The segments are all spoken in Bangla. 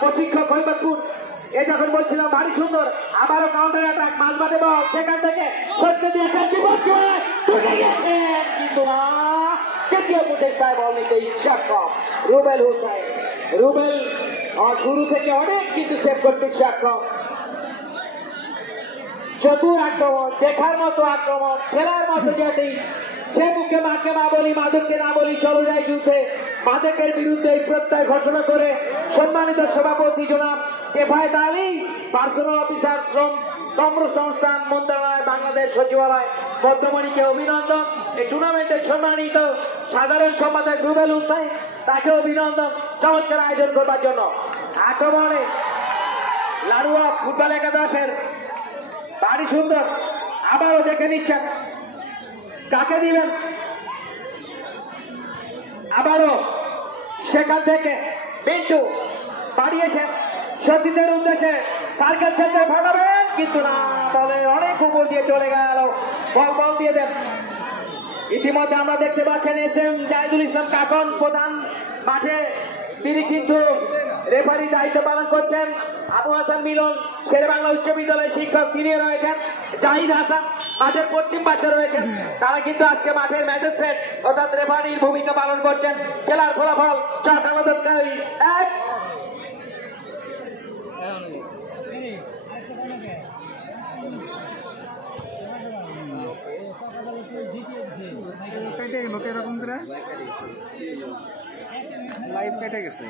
প্রশিক্ষক হৈমতপুর। এ যখন বলছিলাম ভারী সুন্দর, আবারও কাউন্টার অ্যাটাক, মাঝমাঠে বল, সেখান থেকে সত্যি দিয়ে ঢুকে গেছেন, কিন্তু না, তৃতীয় প্রচেষ্টায় বল নিতে সক্ষম রুবেল হুসাইন। রুবেল শুরু থেকে অনেক কিন্তু সেভ করতে সক্ষম। চতুর আক্রমণ, দেখার মতো আক্রমণ, খেলার মতো যেটি, সে মুখে মাকে মা বলি, মাদককে না বলি, চলে যায় যুদ্ধে। মাদকের বিরুদ্ধে প্রত্যয় ঘোষণা করে সম্মানিত সভাপতি জনাব কেফায়েত আলী, পার্সোনাল অফিসার, শ্রম নম্র সংস্থান মন্ত্রণালয়, বাংলাদেশ সচিবালয়, মধ্যমণিকে অভিনন্দন। এই টুর্নামেন্টের সম্মানিত সাধারণ সম্পাদক রুবেল হুসাইন, তাকে অভিনন্দন চমৎকার আয়োজন করবার জন্য। আক্রমণে লাড়ুয়া ফুটবল একাদশের ভারী সুন্দর, আবারও দেখে নিচ্ছেন কাকে দিবেন। আবারও সেখান থেকে বিঞ্চু বাড়িয়েছেন সতীদের উদ্দেশ্যে, সার্কেল সেন্টার ফাটাবেন, কিন্তু না, বলে অনেক উপর দিয়ে চলে গেল, বল দিয়ে দেন। ইতিমধ্যে আমরা দেখতে পাচ্ছেন SM জাহিদুল ইসলাম কাকন প্রধান মাঠে, তিনি কিন্তু রেফারি দায়িত্ব পালন করছেন। আবু হাসান মিলন শেরেবাংলা উচ্চ বিদ্যালয়ের শিক্ষক, তিনি রয়েছেন। জাহিদ হাসান মাঠের পশ্চিম পাশে রয়েছেন, তারা কিন্তু আজকে মাঠের ম্যাজিস্ট্রেট অর্থাৎ রেফারির ভূমিকা পালন করছেন। খেলার ফলাফল 4-1। কেটে গেল এরকম করে লাইভ কেটে গেছে।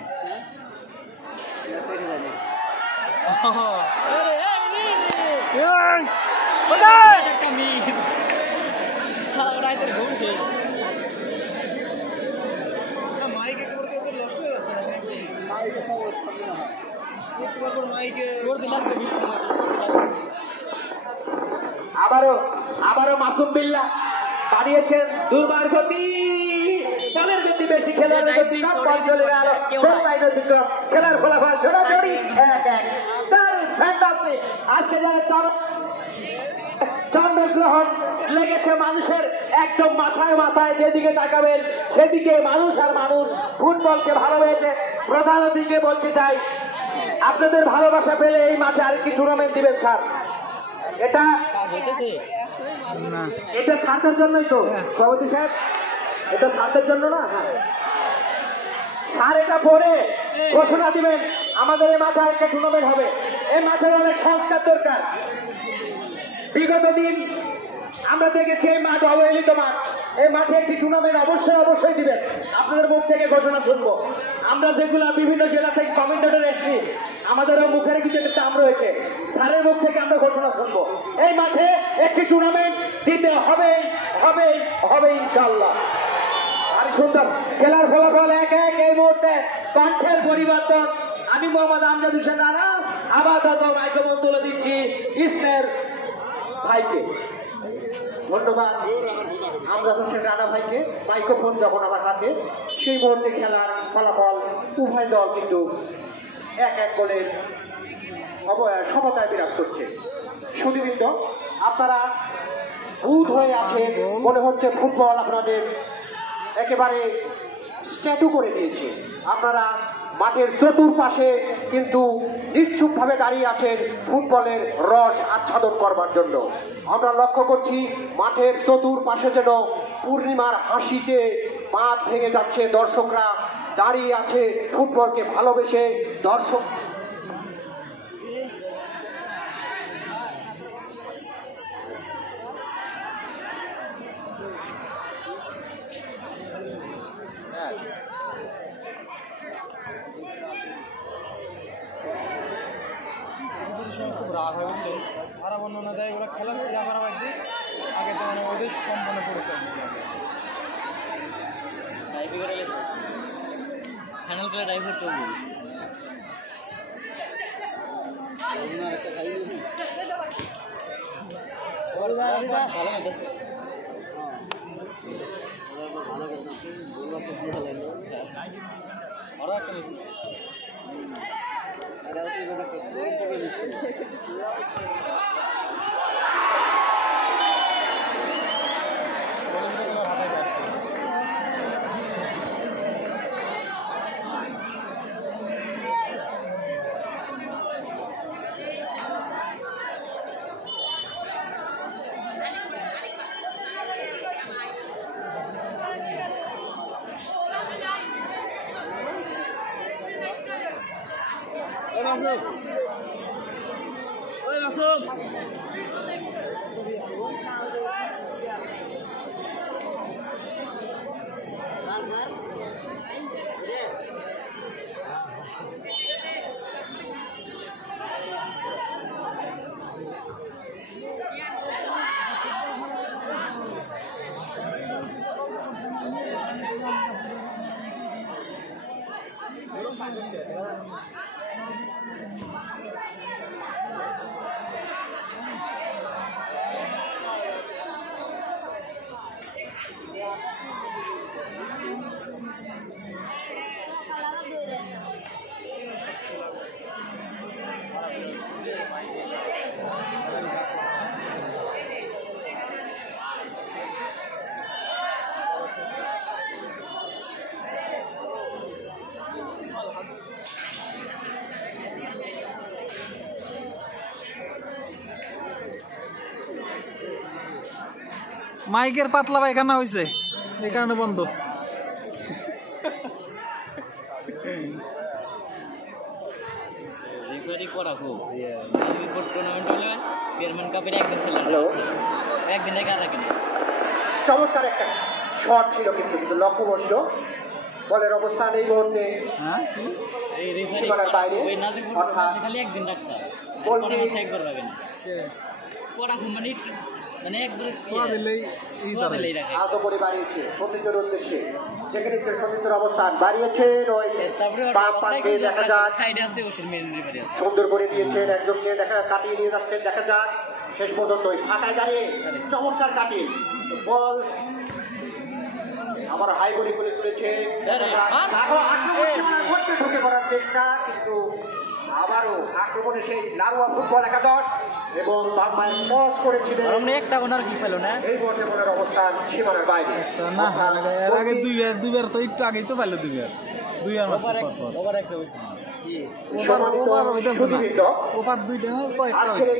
আবারও মাসুম বিল্লাহ বাড়িয়েছেন, দুর্বার গতি, বলের গতি বেশি, খেলার গতি কম, বল চলে গেল, খেলার ফলাফল ছোড়াছড়ি 1-1। আজকে যারা চন্দ্রগ্রহণ লেগেছে মানুষের একদম মাথায় মাথায়, যেদিকে তাকাবেন সেদিকে মানুষ আর মানুষ ফুটবলকে ভালোবেসে। প্রধান অতিথিকে বলছি তাই, আপনাদের ভালোবাসা পেলে এই মাঠে আরেকটি টুর্নামেন্ট দিবেন স্যার। এটা ছাড়দের জন্যই তো সভাপতি সাহেব, এটা ছাড়দের জন্য না। স্যার এটা পরে ঘোষণা দিবেন, আমাদের এই মাঠে একটা টুর্নামেন্ট হবে। এই মাঠের অনেক সংস্কার দরকার। বিগত দিন আমরা দেখেছি এই মাঠ অবহেলিত মাঠ, এই মাঠে একটি টুর্নামেন্ট অবশ্যই দিবেন। আপনাদের মুখ থেকে ঘোষণা শুনবো। আমরা যেগুলা বিভিন্ন জেলা থেকে কমেন্টেটর এসেছি, আমাদেরও মুখের কিছু একটা নাম রয়েছে, স্যারের মুখ থেকে আমরা ঘোষণা শুনবো। এই মাঠে একটি টুর্নামেন্ট দিতে হবে ইনশাআল্লাহ। আর সুন্দর খেলার ফলাফল 1-1। এই মুহূর্তে কণ্ঠের পরিবর্তন, আমি মোহাম্মদ আমজাদ হোসেন রানা আপাতত মাইক্রোফোন তুলে দিচ্ছি ইসমের ভাইকে। ধন্যবাদ আমজাদ হোসেন রানা ভাইকে। মাইক্রোফোন যখন আমার হাতে, সেই মুহূর্তে খেলার ফলাফল উভয় দল কিন্তু 1-1 গোলের সমতায় বিরাজ করছে। সুধীবৃন্দ, আপনারা বুধ হয়ে আছেন, মনে হচ্ছে ফুটবল আপনাদের একেবারে স্ট্যাটু করে দিয়েছে। আপনারা মাঠের চতুর্পাশে কিন্তু নিশ্চুপভাবে দাঁড়িয়ে আছেন ফুটবলের রস আচ্ছাদন করবার জন্য। আমরা লক্ষ্য করছি মাঠের চতুর্পাশে যেন পূর্ণিমার হাসিতে মাঠ ভেঙে যাচ্ছে, দর্শকরা দাঁড়িয়ে আছে ফুটবলকে ভালোবেসে। দর্শক রাগ হয় বুঝছে, খারাপ বর্ণনা দেয়, ওরা খেলার যাবার বাকি আগে তো মানে ওদের সম্পন্ন করেছে। ফাইনাল করে ড্রাইভার করবো ভালো একটা মেশিন। মাইকের পাতলা পায়খানা হয়েছে, এই কারণে বন্ধ। চমৎকার একটা শট ছিল, কিন্তু লক্ষ্যভ্রষ্ট। বলের অবস্থান এই মুহূর্তে সীমানার বাইরে, অর্থাৎ আজও বাড়িয়েছে সতীর্থের উদ্দেশ্যে, যেখানে সতীর্থের অবস্থান বাড়িয়েছেন ওই বাম পাশে দেখা যাক, সুন্দর করে দিয়েছেন একজনকে, দেখা কাটিয়ে নিয়ে যাচ্ছেন, দেখা যাক শেষ পর্যন্ত ফাঁকায় দাঁড়িয়ে চমৎকার কাটিয়ে বল আমার হাই বলি করে তুলেছে, ঢুকে পড়ার চেষ্টা, কিন্তু আবারও আক্রমণে সেই লারুয়া ফুটবল একাদশ এবং বাংলায় টস করেছিলেন একটা ওনার কি পেল না, এই মুহূর্তে মনের অবস্থান সীমানার বাইরে। না এর আগে দুইবার তো একটু আগেই তো পাইলো, দুইবার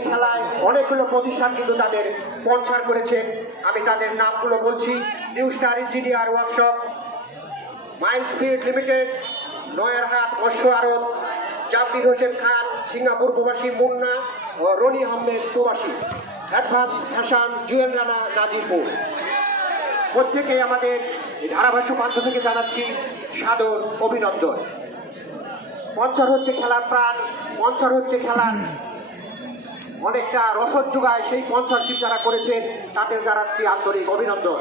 খেলায় অনেকগুলো প্রতিষ্ঠান কিন্তু তাদের স্পন্সর করেছেন। আমি তাদের নামগুলো বলছি: new star engineer workshop, mind speed limited, Nayarhat মৎস্য আড়ত, জাকির হোসেন খান, সিঙ্গাপুর প্রবাসী মুন্না ও রনি আহমেদ প্রবাসী, অ্যাডভান্স ফ্যাশন, জুয়েল রানা, নাজিরপুর। প্রত্যেকে আমাদের ধারাভাষ্য মঞ্চ থেকে জানাচ্ছি সাদর অভিনন্দন। স্পন্সর হচ্ছে খেলার প্রাণ, স্পন্সর হচ্ছে খেলার অনেকটা রসদ যোগায়, সেই স্পন্সরশিপ যারা করেছেন তাদের জানাচ্ছি আন্তরিক অভিনন্দন।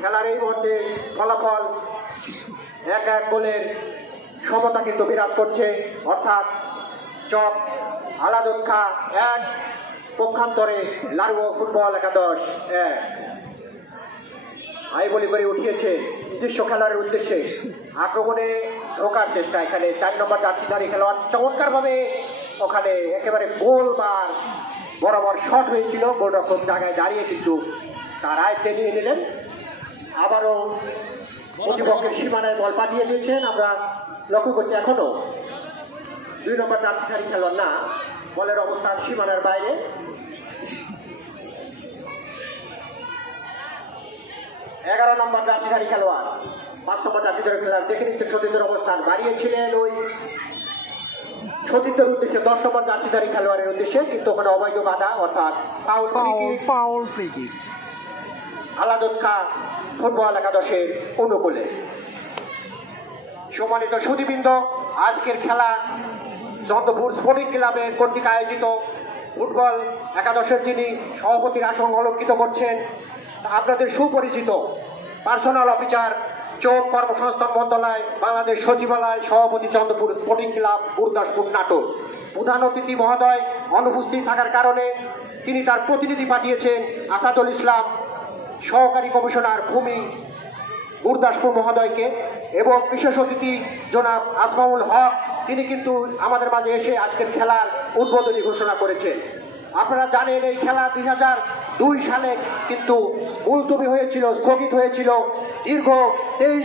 খেলার এই মুহূর্তে ফলাফল 1-1 গোলের সমতা কিন্তু বিরাজ করছে, অর্থাৎ চক আলাদুৎখা 1, পক্ষান্তরে লারুয়া ফুটবল একাদশ 1। আই বলি করে উঠিয়েছে নিজস্ব খেলার উদ্দেশ্যে, আক্রমণে ঢোকার চেষ্টা। এখানে 4 নম্বর জার্সিধারী খেলোয়াড় চমৎকার ভাবে ওখানে একেবারে গোল বার বরাবর শট হয়েছিল, গোলরক্ষক জায়গায় দাঁড়িয়ে কিন্তু তার আয়ত্তে নিয়ে নিলেন। আবারও প্রতিপক্ষের সীমানায় বল পাঠিয়ে দিয়েছেন। আমরা লক্ষ্য করছি এখনো 2 নম্বর জার্সিধারী খেলোয়াড় না, বলের অবস্থান সীমানার বাইরে। 11 নম্বর জার্সিধারী খেলোয়াড়, 5 নম্বর জার্সিধারী খেলোয়াড় দেখে নিচ্ছে সতীর্থের অবস্থান বাড়িয়েছিলেন ওই সতীর্থের উদ্দেশ্যে 10 নম্বর জার্সিধারী খেলোয়াড়ের উদ্দেশ্যে, কিন্তু ওখানে অবৈধ বাধা, অর্থাৎ ফাউল ফ্রি কিক আলাদুৎখা ফুটবল একাদশের অনুকূলে। সম্মানিত সুধীবৃন্দ, আজকের খেলা চন্দ্রপুর স্পোর্টিং ক্লাবের কর্তৃক আয়োজিত ফুটবল একাদশের যিনি সভাপতির আসন অলঙ্কিত করছেন আপনাদের সুপরিচিত পার্সোনাল অফিসার, চোখ কর্মসংস্থান মন্ত্রণালয়, বাংলাদেশ সচিবালয়, সভাপতি, চন্দ্রপুর স্পোর্টিং ক্লাব, গুরুদাসপুর, নাটোর। প্রধান অতিথি মহোদয় অনুপস্থিত থাকার কারণে তিনি তার প্রতিনিধি পাঠিয়েছেন আসাদুল ইসলাম, সহকারী কমিশনার ভূমি, গুরুদাসপুর মহোদয়কে, এবং বিশেষ অতিথি জনাব আসমাউল হক, তিনি কিন্তু আমাদের মাঝে এসে আজকের খেলার উদ্বোধনী ঘোষণা করেছেন। আপনারা জানেন এই খেলা 2002 সালে কিন্তু মুলতবি হয়েছিল, স্থগিত হয়েছিল। দীর্ঘ 23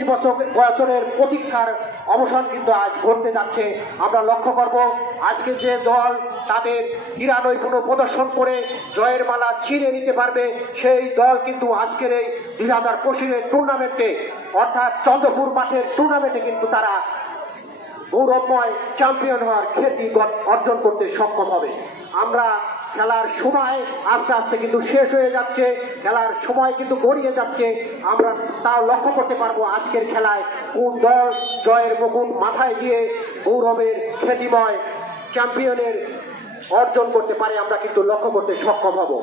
বছরের প্রতীক্ষার অবসান কিন্তু আজ ঘটতে যাচ্ছে। আমরা লক্ষ্য করব আজকে যে দল তাদের ক্রীড়া নৈপুণ্য প্রদর্শন করে জয়ের মালা ছিঁড়ে নিতে পারবে, সেই দল কিন্তু আজকের এই 2025 টুর্নামেন্টে, অর্থাৎ চন্দ্রপুর মাঠের টুর্নামেন্টে কিন্তু তারা গৌরবময় চ্যাম্পিয়ন হওয়ার খ্যাতি অর্জন করতে সক্ষম হবে। আমরা খেলার সময় আস্তে আস্তে কিন্তু শেষ হয়ে যাচ্ছে, খেলার সময় কিন্তু গড়িয়ে যাচ্ছে। আমরা তাও লক্ষ্য করতে পারবো আজকের খেলায় কোন দল জয়ের মুকুট মাথায় দিয়ে গৌরবের খ্যাতিময় চ্যাম্পিয়নের অর্জন করতে পারে, আমরা কিন্তু লক্ষ্য করতে সক্ষম হব।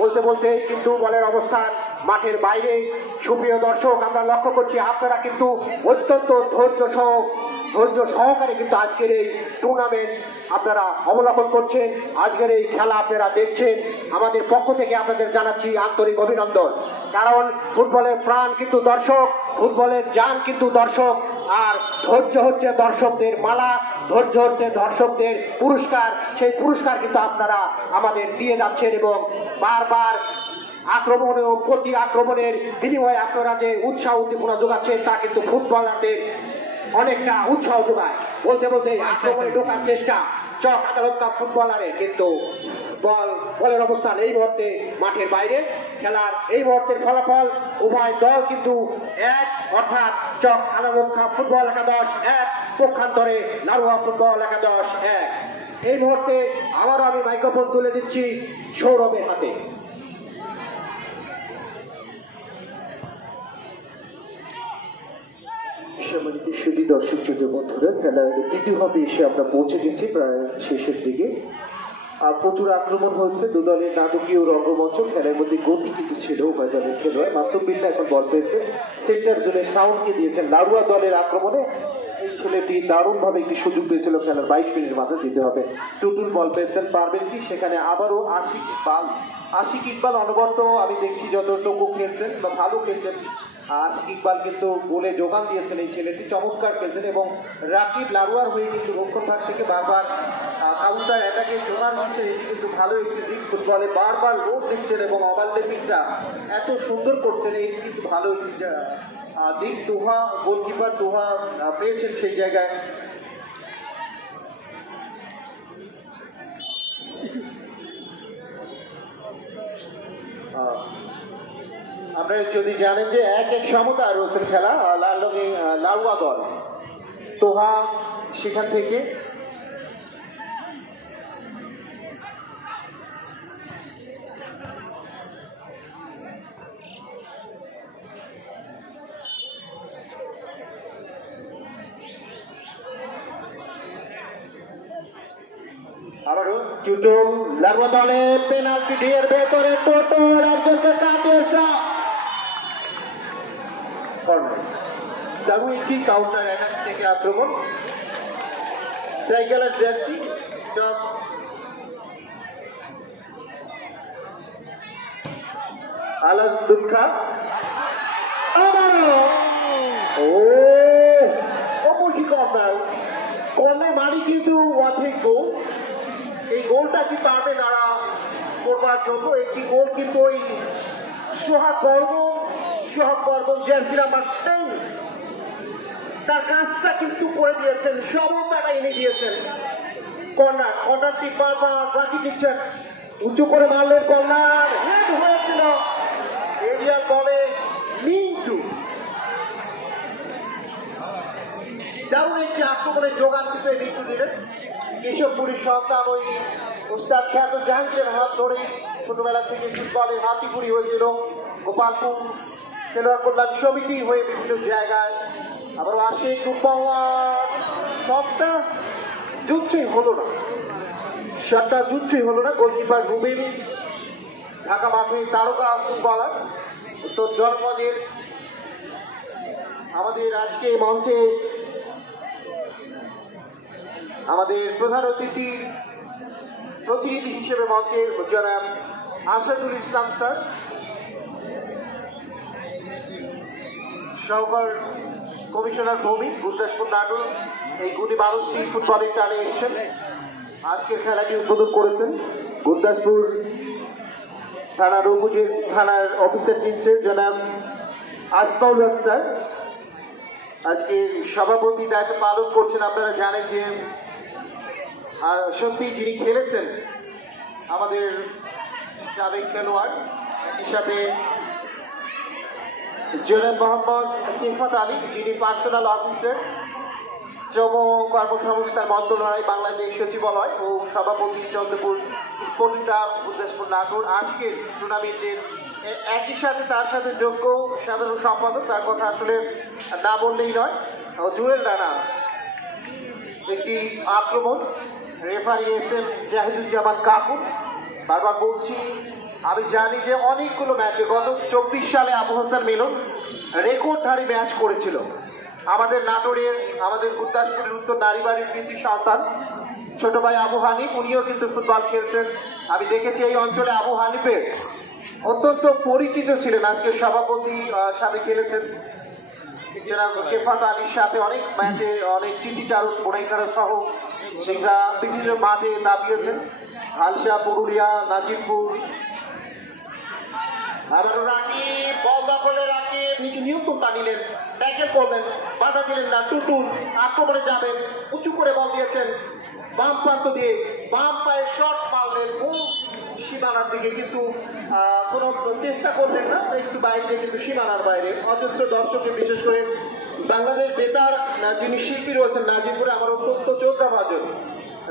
বলতে বলতে কিন্তু বলের অবস্থান মাঠের বাইরে। সুপ্রিয় দর্শক, আমরা লক্ষ্য করছি আপনারা কিন্তু অত্যন্ত ধৈর্য সহকারে কিন্তু আজকের এই টুর্নামেন্ট আপনারা অবলোকন করছেন, আজকের এই খেলা আপনারা দেখছেন। আমাদের পক্ষ থেকে আপনাদের জানাচ্ছি আন্তরিক অভিনন্দন। কারণ ফুটবলের প্রাণ কিন্তু দর্শক, ফুটবলের জান কিন্তু দর্শক, আর ধৈর্য হচ্ছে দর্শকদের মালা, ধৈর্য হচ্ছে দর্শকদের পুরস্কার। সেই পুরস্কার কিন্তু আপনারা আমাদের দিয়ে যাচ্ছেন এবং বারবার আক্রমণ ও প্রতি আক্রমণের বিনিময়ে আপনারা যে উৎসাহ উদ্দীপনা যোগাচ্ছেন তা কিন্তু ফুটবলারদের অনেকটা উৎসাহ যোগায়। বলতে বলতে আক্রমণে ঢোকার চেষ্টা চক আদালতকা ফুটবলারের, কিন্তু বলের অবস্থান এই মুহূর্তে মাঠের বাইরে। খেলার এই মুহূর্তের ফলাফল উভয় দল কিন্তু এক, অর্থাৎ চক আদালতকা ফুটবল একাদশ 1, পক্ষান্তরে লারুয়া ফুটবল একাদশ 1। এই মুহূর্তে আবারও আমি মাইক্রোফোন তুলে দিচ্ছি সৌরভের হাতে। সম্মানিত সুধী দর্শক শ্রোতা বন্ধুরা, খেলার তৃতীয় হাফে এসে আমরা পৌঁছে গেছি প্রায় শেষের দিকে। আর প্রচুর আক্রমণ হয়েছে, দু দলের নাটকীয় রঙ্গমঞ্চ। খেলার মধ্যে গতি কিন্তু ছিল উভয় দলের খেলোয়াড়। মাসুম বিল্লাহ এখন বল পেয়েছে, সেন্টার জোনে শাওনকে দিয়েছেন লারুয়া দলের আক্রমণে। এই ছেলেটি দারুণভাবে একটি সুযোগ পেয়েছিল খেলার 22 মিনিট মাথায় দিতে হবে। টুটুল বল পেয়েছেন, পারবেন কি? সেখানে আবারও আশিক ইকবাল অনবরত আমি দেখছি যতটুকু খেলছেন বা ভালো খেলছেন। আশিক ইকবাল কিন্তু গোলে যোগান দিয়েছেন, এই ছেলেটি চমৎকার খেলছেন। এবং রাকিব লারুয়ার হয়ে কিন্তু রক্ষণভাগ থেকে বারবার কাউন্টার অ্যাটাকে জোগান দিচ্ছে, এটি কিন্তু ভালো একটি দিক। ফুটবলে বারবার লোড দিচ্ছেন এবং ওভারল্যাপিংটা এত সুন্দর করছেন, এটি কিন্তু ভালো একটি দিক। তোহা গোলকিপার তোহা পেয়েছেন সেই জায়গায়। আপনারা যদি জানেন যে 1-1 সমতা রয়েছে খেলা, লারুয়া দল তোহা সেখান থেকে আবারও টুটুল লারুয়া দলে পেনাল্টি ডিয়ের ভেতরে টোটল একজনকে কাটিয়েছে। একটি কাউন্টার অ্যাটাক থেকে আক্রমণ। সাইকেলের জার্সি আলাদ দুঃখা অপরকি কর্নার মারি কিন্তু অর্ধেক গোল। এই গোলটা কি পারবে তারা করবার জন্য? একটি গোল কিন্তু ওই সোহাগ বর্মন জার্সি নাম্বার 10 তার কাজটা কিন্তু করে দিয়েছেন, সমতাটা এনে দিয়েছেন। কর্নারটি বারবার রাখি দিচ্ছেন, উঁচু করে মারলেন, কর্নার হেড হয়েছিল এরিয়াল বলে মিন্টু। দারুণ একটি আক্রমণের যোগান কিন্তু মিন্টু দিলেন। কেশবপুরীর সন্তান ওই উস্তাদ খ্যাত জাহাঙ্গীরের হাত ধরে ছোটবেলা থেকে ফুটবলের হাতিপুরি হয়েছিল। গোপালপুর খেলোয়াড় কল্যাণ সমিতি হয়ে বিভিন্ন জায়গায় আবারও আসে পাওয়ার সবটা যুদ্ধই হলো না। গোলকিপার রুবেল ঢাকা মাঠের তারকা ফুটবলার উত্তর জনপদের আমাদের আজকে মঞ্চে আমাদের প্রধান অতিথির প্রতিনিধি হিসেবে মঞ্চের জনাব আসাদুল ইসলাম স্যার, সহকার কমিশনার ভৌমিক গুরদাসপুর নাটক, এই গুটি 12টি ফুটবলের টানে এসেছেন। আজকের খেলাটি উদ্বোধন করেছেন গুরদাসপুর থানার অফিসার চিনছেন জনাব আসমাউল হক স্যার। আজকের সভাপতি দায়িত্ব পালন করছেন। আপনারা জানেন যে সত্যি যিনি খেলেছেন আমাদের সাবেক খেলোয়াড়, একই সাথে জনাব মোহাম্মদ সিফাত আলী যিনি পার্সোনাল অফিসার, শ্রম কর্মসংস্থান মন্ত্রণালয় বাংলাদেশ সচিবালয় ও সভাপতি চন্দ্রপুর স্পোর্টস ক্লাব উদ্দেশ্যপুর নাটোর আজকের টুর্নামেন্টের একই সাথে তার সাথে যোগ্য সাধারণ সম্পাদক, তার কথা আসলে না বললেই নয়, জুয়েল রানা। একটি আক্রমণ, রেফারি এসএম জাহিদুজ্জামান কাকু। বারবার বলছি, আমি জানি যে অনেকগুলো ম্যাচে গত 24 সালে আবু হাসান মিলন রেকর্ডধারী ম্যাচ করেছিল। আমাদের নাটোরের, আমাদের গুরদাসপুরের উত্তর নারীবাড়ির কৃতি সন্তান ছোট ভাই আবু হানিফ, উনিও কিন্তু ফুটবল খেলছেন। আমি দেখেছি এই অঞ্চলে আবু হানিফের অত্যন্ত পরিচিত ছিলেন। আজকে সভাপতি সাথে খেলেছেন জনাব কেফাত আলীর সাথে অনেক ম্যাচে, অনেক চিঠিচারক বোনাইকারা সহ সেগুলা বিভিন্ন মাঠে দাবিয়েছেন। হালসা, পুরুলিয়া, নাজিরপুর। আবারও রাকিব, বল দখলে রাকিব নিচে নিয়ন্ত্রণ টানিলেন, ট্যাকেল করলেন, বাধা দিলেন না। টুটু আক্রমণে যাবেন, উঁচু করে বল দিয়েছেন বাম প্রান্ত দিয়ে, বাম পায়ে শট মারলেন মূল সীমানার দিকে, কিন্তু কোনো চেষ্টা করলেন না, একটু বাইরে, কিন্তু সীমানার বাইরে। অজস্র দর্শকে, বিশেষ করে বাংলাদেশ বেতার যিনি শিল্পী রয়েছেন নাজিরপুরে, আমার অত্যন্ত যোদ্ধাভাজন,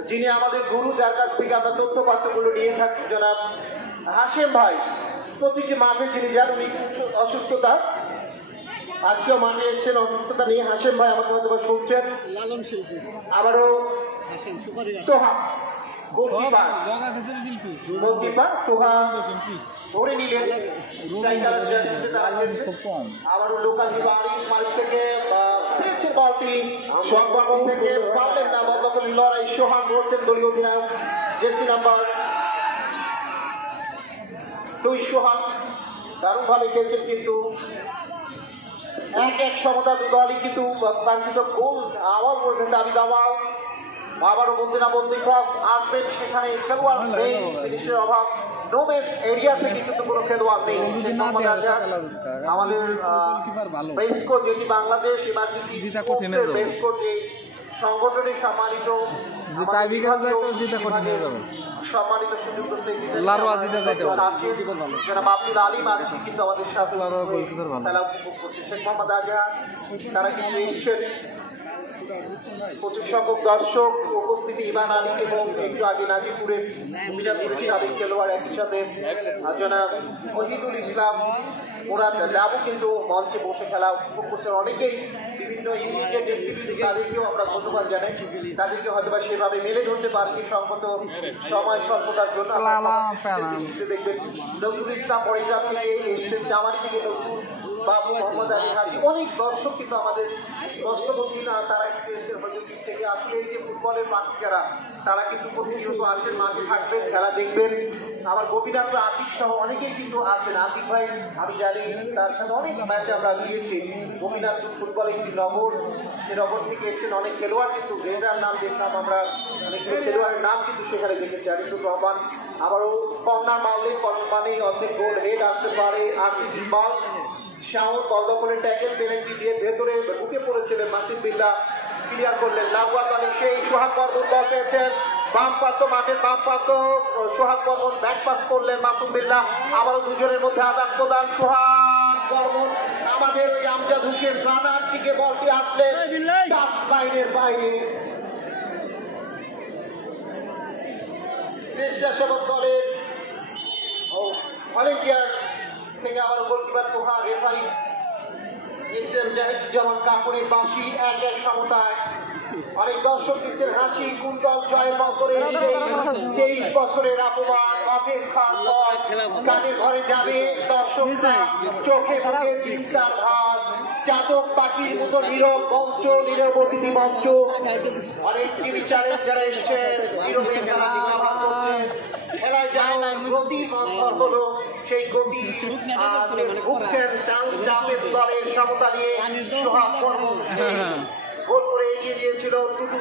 যিনি আমাদের গুরু, যার কাছ থেকে আমরা তথ্য পাঠ্যগুলো নিয়ে থাকি, জনাব হাশেম ভাই। প্রতিটি মাঠে যিনি যান, উনি অসুস্থতা, আজকেও মাঠে এসছেন অসুস্থতা নিয়ে। হাশেম ভাই আমাকে হয়তো শুনছেন। আবারও সোহা গোলকিপার সোহা ধরে নিলেন। আবারও লোকাল মাঠ থেকে পেয়েছে বলটি, সংবাদ থেকে পারলেন না, বদল লড়াই। সোহান বলছেন দলীয় অধিনায়ক জার্সি নাম্বার 2 সোহান দারুণ ভাবে খেলছেন, কিন্তু 1-1 সমতা। দু দলই কিন্তু কাঙ্ক্ষিত গোল আওয়াজ করেছেন, দাবি দাওয়া। আবারও বলতে না বলতে আসবেন, সেখানে খেলোয়াড় নেই, ফিনিশের অভাব। নোম্যান্স এরিয়াতে কিন্তু কোনো খেলোয়াড় নেই। আমাদের বেস কোচ, যেটি বাংলাদেশ ইমার্জেন্সি বেস কোচ, এই সংগঠনের সম্মানিত সম্মানিত সুযোগ্য জনাব আব্দুল আলিম আজকে কিন্তু আমাদের সাথে খেলা উপভোগ করছে। শেখ মোহাম্মদ আজহার, তারা কিন্তু এসছেন। প্রচুর সংখ্যক দর্শক উপস্থিতি, ইমান আলী এবং একটু আগে নাজিরপুরের মিনাপুরের সাবেক খেলোয়াড়, একই সাথে জনাব ওহিদুল ইসলাম মুরাদ ডাবু কিন্তু মঞ্চে বসে খেলা উপভোগ করছেন। অনেকেই বিভিন্ন ইউনিটের নেতৃত্ব, তাদেরকেও আমরা ধন্যবাদ জানাই। তাদেরকে হয়তো বা সেভাবে মেলে ধরতে পারছি সংগত সময় স্বল্পতার জন্য। দেখবেন নজরুল ইসলাম বড়িগ্রাম থেকে এসছেন, জামাল থেকে নজরুল, বাবু, মোহাম্মদ আলী হাজি, অনেক দর্শক কিন্তু আমাদের দর্শকী না, তারা থেকে আসলে এই যে ফুটবলের মাঠে যারা, তারা কিন্তু প্রতিনিয়ত আসেন, মাঠে থাকবেন, খেলা দেখবেন। আমার গোপীনাথ আতিক সহ অনেকেই কিন্তু আসেন। আতিক ভাই আমি জানি, তার সাথে অনেক ম্যাচে আমরা গিয়েছি। গোপীনাথ ফুটবল একটি নগর, সে নগর থেকে এসেছেন অনেক খেলোয়াড়, কিন্তু রেজার নাম দেখলাম আমরা, অনেক খেলোয়াড়ের নাম কিন্তু সেখানে দেখেছি। আরিফুর রহমান আবারও কর্নার মারলে, কর্নার মানেই অর্ধেক গোল, হেড আসতে পারে। আরসিসি বল, শাওন বল দখলে ট্যাকেল, পেনাল্টি দিয়ে ভেতরে ঢুকে পড়েছিলেন মাসুম বিল্লাহ, ক্লিয়ার করলেন। লাভওয়াত আলী সেই সোহাগ বর্মন বল পেয়েছেন, বাম প্রান্ত, মাঠের বাম প্রান্ত, সোহাগ বর্মন ব্যাক পাস করলেন মাসুম বিল্লাহ। আবারও দুজনের মধ্যে আদান প্রদান, সোহাগ বর্মন, আমাদের ওই আমজাদ হুসেন রানার দিকে বলটি আসলে লাইনের বাইরে। স্বেচ্ছাসেবক দলের ভলেন্টিয়ার থেকে আবারও goalkeeper Toha, referee SM Jahiduzzaman কাকুরের বাঁশি, 1-1 সমতায়। অনেক দর্শক দিচ্ছেন হাসি। কোন দল জয়ের বছরে 23 বছরের অপমান অপেক্ষা কাদের ঘরে যাবে দর্শকরা, চোখে মুখে চিন্তার ভাস, চাতক পাখির মতো নীরব মঞ্চ, নীরব অতিথি মঞ্চ। অনেক টিভি চ্যানেল যারা এসছেন নীরবে খেলা নিকাভার করছেন। খেলায় যেন গতির মন্থর হলো, সেই গতি ভুগছেন চাপের দলের সমতা নিয়ে। সোহাগ বর্মন গোল করে এগিয়ে দিয়েছিল টুটু।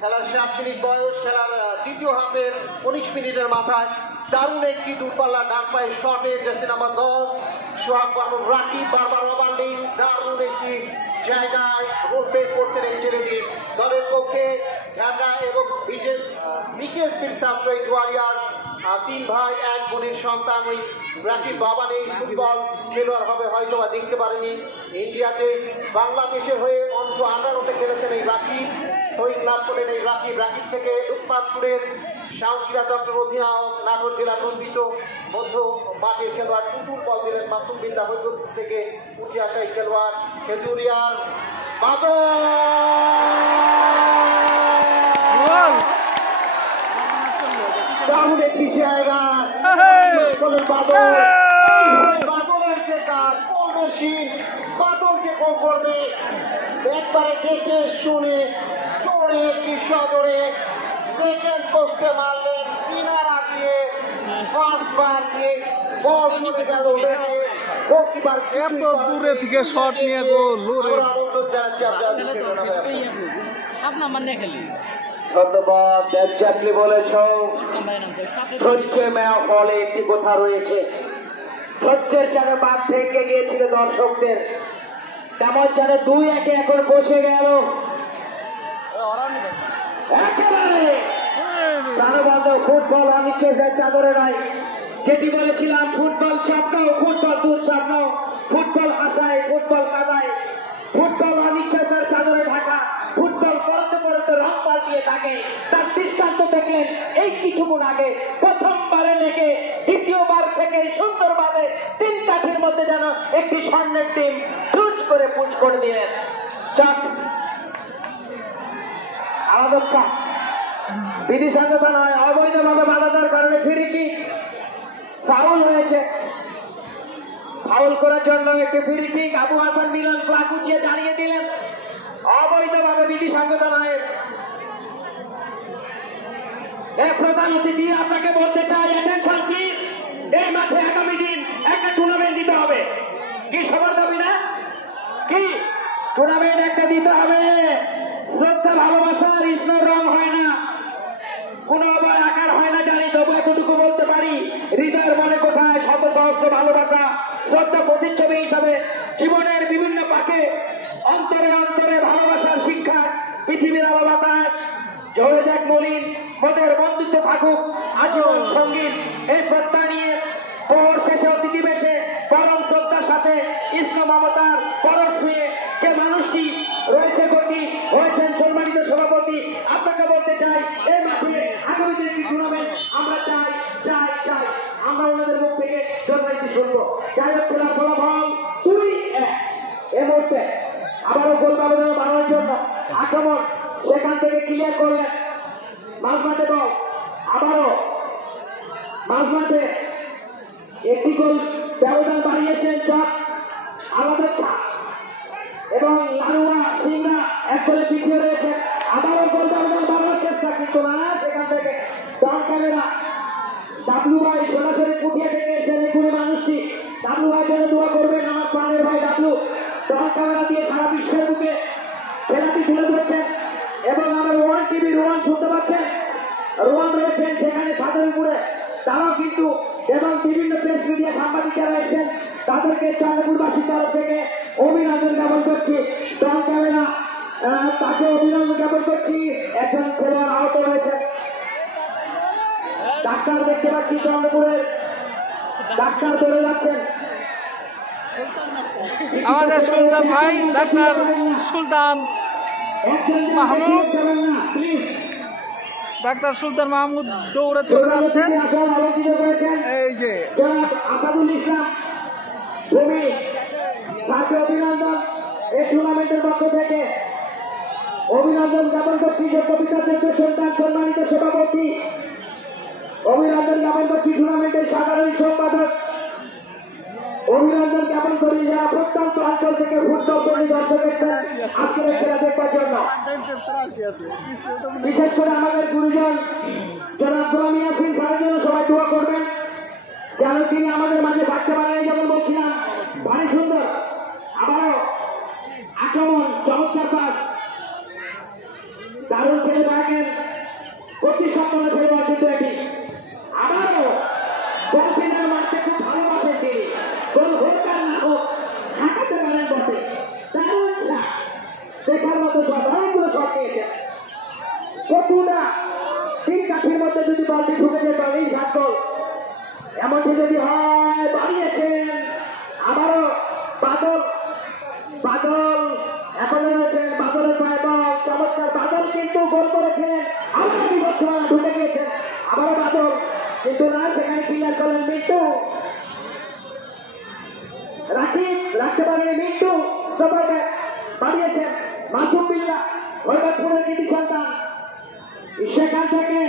খেলার 7 মিনিট বয়স, খেলার দ্বিতীয় হাফের 19 মিনিটের মাথায় দারুণ একটি দূরপাল্লা ডান পায়ের শটে জার্সি নাম্বার 10 সোহাগ বর্মন, রাকিব বারবার ওভারলিং, দারুণ একটি জায়গায় গোল পেশ করছেন এই ছেলেটি। দলের পক্ষে ঢাকা এবং বিশেষ বিকেল ফিল্ড সাপ্লাই ওয়ারিয়ার তিন ভাই এক বোনের সন্তান ওই রাকিব বাবা নেই, ফুটবল খেলোয়াড় হবে হয়তো বা দেখতে পারেনি। ইন্ডিয়াতে বাংলাদেশের হয়ে অন্ত 18-তে খেলেছেন এই রাকিব, শহীদ লাভ করেন এই রাকিব। রাকিব থেকে উৎপাদপুরের সাউকিরা চক্রের অধিনায়ক, নাটোর জেলা নন্দিত মধ্য মাঠের খেলোয়াড় টুটুর বল দিলেন মাসুম বিন্দা হৈদরপুর থেকে উঠে আসা এই খেলোয়াড় খেজুরিয়ার বাদল। দারুণ একটি জায়গা, বাদলের যে কাজ, গোল মেশিন, বাদলকে গোল করবে একবারে দেখে শুনে চড়ে কি সদরে সেকেন্ড পোস্টে মারলেন, কিনারা দিয়ে ফার্স্ট বার দিয়ে বল চলে গেল নেটে। গোলকিপার এত দূরে থেকে শট নিয়ে গোল ওরে আনন্দ জানাচ্ছি আপনাদের। আপনার মানে খেলি ধন্যবাদ, এক্স্যাক্টলি বলেছ। ধৈর্যের মেয়া ফলে একটি কথা রয়েছে, ধৈর্যের যেন বাদ থেকে গিয়েছিল দর্শকদের, তেমন যেন 2-1 এখন বসে গেল একেবারে প্রাণবন্ত। ফুটবল অনিশ্চয়তার চাদরে নয়, যেটি বলেছিলাম ফুটবল স্বপ্ন, ফুটবল দুঃস্বপ্ন, ফুটবল আশায়, ফুটবল কাদায়, ফুটবল অনিশ্চয়তার চাদরে ঢাকা, ফুটবল পড়তে পড়তে রং পাল্টিয়ে থাকে। তার দৃষ্টান্ত দেখলেন এই কিছুক্ষণ আগে, প্রথমবারে লেগে দ্বিতীয়বার থেকে সুন্দরভাবে 3 কাঠির মধ্যে যেন একটি স্বর্ণের টিম চুজ করে পুজ করে দিলেন। চক আলাদা বিধিসঙ্গত নয়, অবৈধভাবে বাধা দেওয়ার কারণে ফ্রি কিক, ফাউল হয়েছে। ফাউল করার জন্য একটি ফ্রি কিক, আবু হাসান মিলন ফ্ল্যাগ উঠিয়ে জানিয়ে দিলেন অবৈধভাবে বিধিসঙ্গত নয়। প্রধান অতিথি আপনাকে বলতে চাই, অ্যাটেনশন প্লিজ, এই মাঠে আগামী দিন একটা টুর্নামেন্ট দিতে হবে। কি সবার দাবি না? কি টুর্নামেন্ট একটা দিতে হবে? শ্রদ্ধা ভালোবাসার ইসলাম রং হয় না, কোন অবয় আকার হয় না জানি, তবু এতটুকু বলতে পারি, হৃদয়ের মনে কোথায় শত সহস্র ভালোবাসা, শ্রদ্ধা প্রতিচ্ছবি হিসাবে জীবনের বিভিন্ন পাকে অন্তরে অন্তরে ভালোবাসার শিক্ষা, পৃথিবীর আলো বাতাস ঝরে যাক মলিন, মোদের বন্ধুত্ব থাকুক আজীবন সঙ্গীত, এই প্রত্যয় নিয়ে পর শেষে অতিথি বেশে পরম শ্রদ্ধার সাথে ইসলাম মমতার পরশ ছুঁয়ে যে মানুষটি রয়েছে গতি হয়েছেন সম্মানিত সভাপতি, আপনাকে বলতে চাই এই মাঠে আগামী দিনে একটি টুর্নামেন্ট আমরা চাই চাই চাই, আমরা ওনাদের মুখ থেকে জন্মাইতে শুনবো। যাই হোক খেলার ফলাফল 2-1। এ মুহূর্তে আবারও গোল ব্যবধান বাড়ানোর জন্য আক্রমণ সেখান থেকে ক্লিয়ার করলেন মাঝমাঠে বল, আবারও মাঝমাঠে একটি গোল ব্যবধান বাড়িয়েছেন চক আলাদা এবং লালুয়া সিংরা এক গোলে পিছিয়ে রয়েছে। আবারও গোল ব্যবধান বাড়ানোর চেষ্টা, কিন্তু না, সেখান থেকে ডন ক্যামেরা ডাবলু ভাই সরাসরি পুঠিয়ে ডেকেছেন এগুলি মানুষটি। ডাবলু ভাই যেন দোয়া করবেন, আমার প্রাণের ভাই ডাবলু ডন ক্যামেরা দিয়ে সারা বিশ্বের বুকে খেলাটি তুলে ধরছেন এবং আমার ওয়ান টিভি রোহান শুনতে পাচ্ছেন, রোহান রয়েছেন সেখানে ছাদের উপরে, তারাও কিন্তু এবং বিভিন্ন প্রেস মিডিয়া সাংবাদিকরা রয়েছেন, তাদেরকে চাঁদপুরবাসীর তরফ থেকে অভিনন্দন জ্ঞাপন করছি। ডন ক্যামেরা তাকে অভিনন্দন জ্ঞাপন করছি। একজন খেলোয়াড় আহত হয়েছে, ডাক্তার দেখতে পাচ্ছি চন্দ্রপুরের ডাক্তার চলে যাচ্ছেন। আমাদের সুলতান ভাই ডাক্তার সুলতান মাহমুদ, ডাক্তার সুলতান মাহমুদ দৌড়ে চলে যাচ্ছেন। এই যে আসাদুল ইসলাম ভূমি, তাকে অভিনন্দন এই টুর্নামেন্টের পক্ষ থেকে অভিনন্দন জ্ঞাপন করছি। যে কবিতা দেখতে সন্তান সম্মানিত সভাপতি অভিনন্দন জ্ঞাপন করছি। টুর্নামেন্টের সাধারণ সম্পাদক অভিনন্দন জ্ঞাপন করি, যারা প্রত্যন্ত অঞ্চল থেকে ফুটবল প্রেমী দর্শক এসেছেন আজকের খেলা দেখবার জন্য। বিশেষ করে আমাদের গুরুজন জনাব গোলাম ইয়াসিন স্যারের জন্য সবাই দোয়া করবেন, যেন তিনি আমাদের মাঝে থাকতে পারেন। যেমন বলছিলাম ভারী সুন্দর, আবারও আক্রমণ, চমৎকার পাস, দারুণ খেলে থাকেন প্রতি সপ্তাহে ফেরবার কিন্তু এটি আবারও গোলফিল্ডার মারতে খুব ভালোবাসেন তিনি, গোল হোক আর না হোক হাঁটাতে পারেন বটে, দারুণ শট, দেখার মতো শট, অনেকগুলো শট নিয়েছেন। প্রচুরা 3 কাঠির মধ্যে যদি বলটি ঢুকে যেত এই ঘাট গোল। এমনটি যদি হয় বাড়িয়েছেন আবারও বাদল এখনো রয়েছেন বাদলের প্রায় বল চমৎকার বাদল কিন্তু গোল করেছেন আবার বিপদ ঢুকে গিয়েছেন আবারও বাদল কিন্তু না সেখানে ক্লিয়ার করলেন মিন্টু রাখতে পারেন মিন্টু সবাইকে বাড়িয়েছেন মাসুম বিল্লাহ ভৈরবপুরের কৃতি সন্তান সেখান থেকে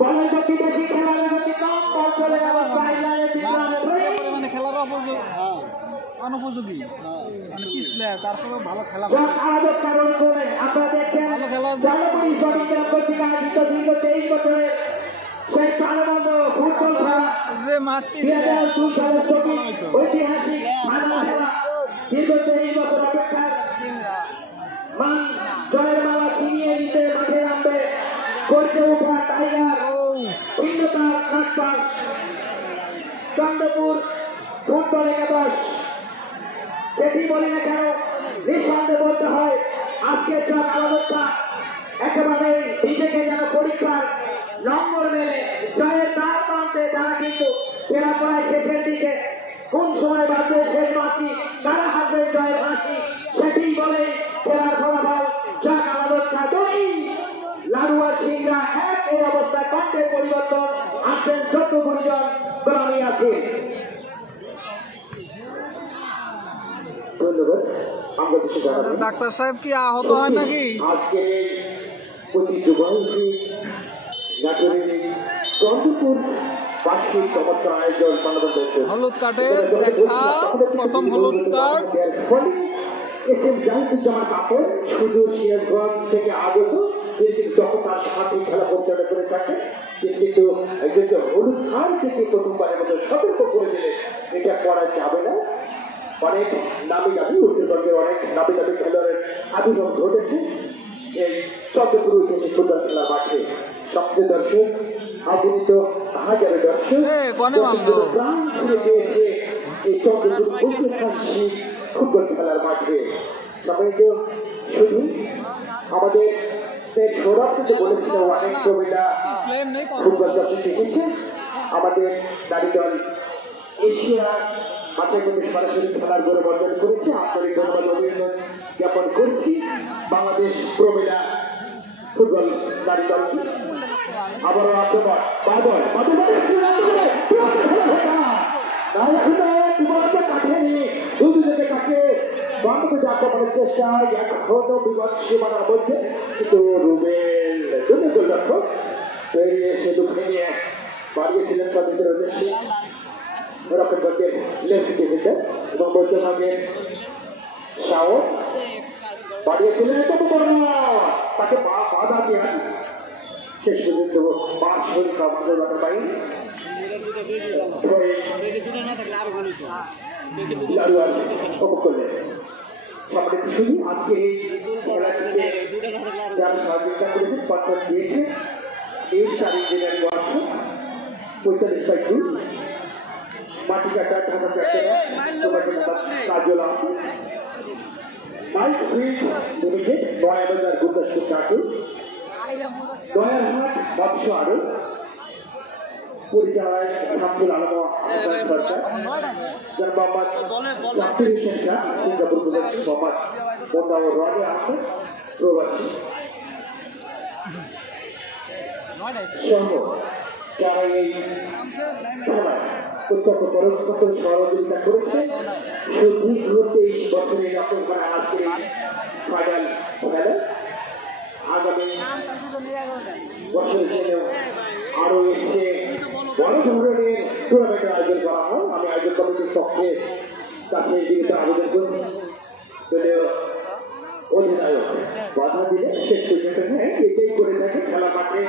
বলের গতি বেশি খেলার গতি কম বল চলে গেল মানে খেলার অনুপযোগী মানে পিছলে তারপরে ভালো খেলা আপনারা দেখছেন ভালো খেলা জলপুরি সরকার কর্তৃক আয়োজিত দীর্ঘ 23 বছরের সেই প্রাণবন্ত ফুটবল খেলা যে মাঠটি 2002 সালের ছবি ঐতিহাসিক ফাইনাল খেলা দীর্ঘ 23 বছর অপেক্ষার মান জয়ের মালা ছিনিয়ে নিতে মাঠে নামবে গর্জে ওঠা টাইগার ভিন্নতার কাকবাস চন্দ্রপুর ফুটবল একাদশ যেটি বলি না কেন নিঃসন্দেহে বলতে হয় আজকের জয় আলাদা একেবারে নিজেকে যেন পরীক্ষার নম্বর মেলে জয়ের দ্বার প্রান্তে তারা কিন্তু খেলা পড়ায় শেষের দিকে কোন সময় বাঁচবে শেষ মাসি কারা হারবে জয়ের হাসি সেটি বলে খেলার ফলাফল জয় আলাদা দুই লাড়ুয়া সিংরা এক এই অবস্থায় কণ্ঠের পরিবর্তন আসছেন 14 জন গোলামি আছে। ধন্যবাদ। আমরা কিছু জানাবো ডাক্তার সাহেব কি আহত হয় নাকি আজকে ঐতিহ্যবাহী নাটোরের চন্দ্রপুর বার্ষিক চমৎকার আয়োজন মানববন্ধন হলুদ কার্ডে দেখা প্রথম হলুদ কার্ড জাহিদুজ্জামান কাপড় সুদূর সিরাজগঞ্জ থেকে আগত কিন্তু যখন তার সাথে খেলা পরিচালনা করে থাকে কিন্তু হলুদ কার্ড থেকে প্রথমবারের মতো সতর্ক করে দিলে এটা করা যাবে না অনেক নামি দাবি উত্তরবঙ্গের অনেক নামি দাবি খেলোয়াড়ের আবির্ভাব ঘটেছে এই চন্দ্রপুর ঐতিহাসিক ফুটবল খেলার মাঠে সবচেয়ে দর্শক আগুনিত হাজারে দর্শক প্রাণ ফিরে পেয়েছে এই চন্দ্রপুর ঐতিহাসিক ফুটবল খেলার মাঠে সবাই তো শুধু আমাদের সৌরভ কিন্তু বলেছিল অনেক কবিতা ফুটবল দর্শক এসেছে আমাদের নারী দল এশিয়া বাছাই করে সরাসরি খেলার গৌরব অর্জন করেছে আন্তরিক ধন্যবাদ অভিনন্দন জ্ঞাপন করছি বাংলাদেশ প্রমিলা ফুটবল নারী দলকে আবারও আক্রমণ আক্রমণের চেষ্টায় এখনো বিপদ সীমানার মধ্যে কিন্তু রুবেল দুটো গোলরক্ষক পেরিয়ে এসে দুঃখে নিয়ে বাড়িয়েছিলেন স্বাধীনতার উদ্দেশ্যে রকেট বলকে লেফট টিভিতে এবং মধ্যভাগে শাওন বাড়িয়েছিলেন তাকে বাধা দিয়ে শেষ পর্যন্ত পাঁচ পর্যন্ত আমাদের বাধা পাই উপভোগ করলেন সম্মানিত শুধু আজকে এই যারা সহযোগিতা করেছে পঞ্চায়েত দিয়েছে এই ইঞ্জিনিয়ারিং ওয়ার্কশপ 45/2 মাটি কাটা Dhaka Kajal mike sweet limited Nayabazar Gurdaspur চাটু দয়ারহাট মৎস্য আড়ত পরিচালনায় শামসুল আলম সরকার যার মোহাম্মদ জাকির হোসেন শাহ সিঙ্গাপুর প্রবাসী মোহাম্মদ মোতাবর রানে আহমেদ প্রবাসী সহ যারা এই খেলায় অত্যন্ত পরস্পর সহযোগিতা করেছে সুদীর্ঘ 23 বছরের আপনার আজকে ফাইনাল খেলা আগামী বছরের জন্য আরো এসে বড় ধরনের টুর্নামেন্টের আয়োজন করা হয় আমি আয়োজন কমিটির পক্ষে কাছে জীবিত আবেদন করছি যদিও অধিনায়ক বাধা দিলে শেষ পর্যন্ত হ্যাঁ এটাই করে থাকে খেলা মাঠে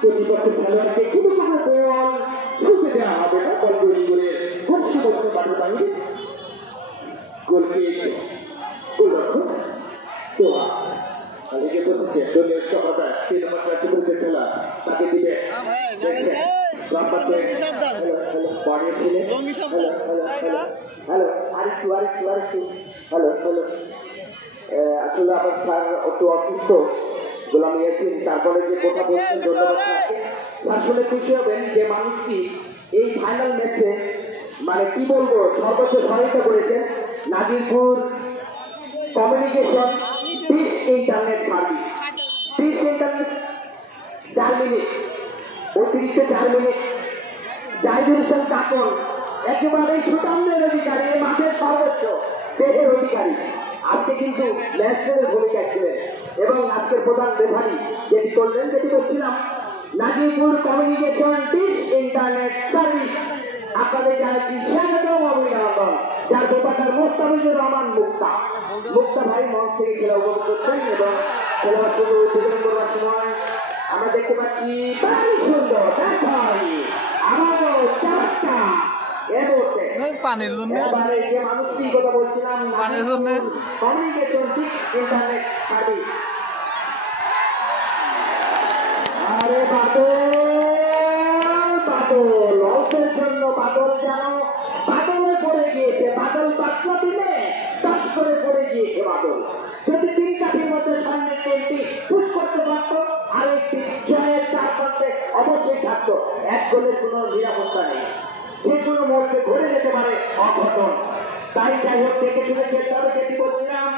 প্রতিপক্ষ খেলোয়াড়কে কোনো কোনো বল ছুটে দেওয়া হবে না বল তৈরি করে বর্ষি বছর মাঠের বাইরে গোল পেয়েছে গোলরক্ষক তোহা আগে বলছে দলের সফলতা 3 নম্বর ম্যাচে বিরুদ্ধে খেলা তাকে দিবে হ্যালো আরেকটু হ্যালো আসলে আমার স্যার একটু অসুস্থ গোলাম ইয়াসিন তারপরে যে কথা বলছেন ধন্যবাদ স্যারকে। স্যার শুনে খুশি হবেন যে মানুষটি এই ফাইনাল ম্যাচে মানে কি বলবো সর্বোচ্চ সহায়তা করেছেন Nazirpur communication dish internet service. Dish internet 4 minute অতিরিক্ত 4 মিনিট জাহিদুল হোসেন কাকন একেবারেই সুঠামদের অধিকারী এই মাঠের সর্বোচ্চ দেহের অধিকারী আজকে কিন্তু ম্যাচের ভূমিকায় ছিলেন এবং আজকের প্রধান রেফারি যেটি করলেন যেটি বলছিলাম Nazirpur communication dish internet service আপনাদের জানাচ্ছি স্বাগতম অভিনন্দন যার প্রপার্টার মোস্তাফিজুর রহমান মুক্তা ভাই মঞ্চ থেকে খেলা উপভোগ করছেন এবং খেলা শুরু উদ্বোধন করবার সময় আমরা দেখতে পাচ্ছি ভাই সুন্দর দেখাই আমারও চারটা পানির জন্য এবারে যে মানুষটির কথা বলছিলাম পানির জন্য কমিউনিকেশন ডিশ ইন্টারনেট সার্ভিস। আরে বাদল অল্পের জন্য বাদল যেন বাদলে পড়ে গিয়েছে, বাদল বাদলা দিলে তাস করে পড়ে গিয়েছে বাদল। যদি 3 কাঠির মধ্যে সামনে ট্রেনটি পুশ করতে পারত আর একটি জয়ের 4 প্রান্তে অবশ্যই থাকত। 1 গোলের কোনো নিরাপত্তা নেই, যে কোনো মোড়কে ঘুরে যেতে পারে অঘটন। তাই যাই হোক দেখে শুনে খেলতে হবে যেটি বলছিলাম